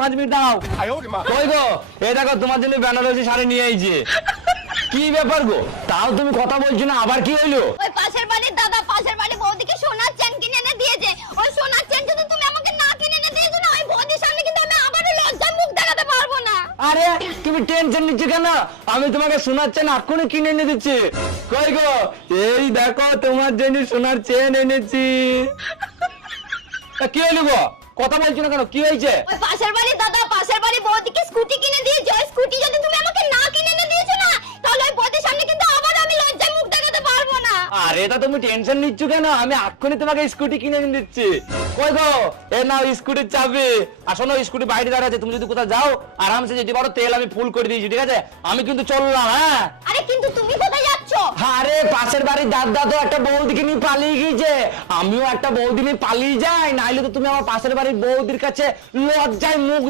Minute দাও কই গো? তোমার জন্য নিয়ে কি ব্যাপার গো? তাও তুমি কথা বলছো না আবার কি হইল? ওই পাশের বাড়ির দাদা পাশের বাড়ির বৌদিকে সোনার চেন কিনে এনে দিয়েছে। ওই সোনার চেন যদি তুমি আমাকে না কিনে এনে না ওই বৌদির সামনে কিন্তু আমি আবার মুখ দেখাতে পারব না। আরে তুমি টেনশন নিচ্ছ কেন? আমি তোমাকে সোনার চেন এক্ষুনি কিনে এনে দিচ্ছি। কই গো? এই দেখো তোমার জন্য সোনার চেন এনেছি। কি হইল গো? কথা বলছো না কেন? কি হয়েছে? ওই পাশের বাড়ির দাদা পাশের বাড়ির বৌদিকে স্কুটি কিনে দিয়েছে। ওই স্কুটি যদি তুমি আমাকে না কিনে এনে দিয়েছ না তাহলে ওই বৌদির সামনে কিন্তু আবার আমি লজ্জায় মুখ দেখাতে পারব না। আরে তা তুমি টেনশন নিচ্ছ কেন? আমি এক্ষুনি তোমাকে স্কুটি কিনে এনে দিচ্ছি। কই গো? এ নাও স্কুটির চাবি। আসো না স্কুটি বাইরে দাঁড়া আছে। তুমি যদি কোথাও যাও আরামসে যেতে পারো তেল আমি ফুল করে দিয়েছি ঠিক আছে? আমি কিন্তু চললাম হ্যাঁ? আরে কিন্তু তুমি কোথায় পাশের বাড়ির দাদা তো একটা বৌদিকে নিয়ে পালিয়ে গিয়েছে। আমিও একটা বৌদি নিয়ে পালিয়ে যাই, নাইলে তো তুমি আমার পাশের বাড়ির বৌদির কাছে লজ্জায় মুখ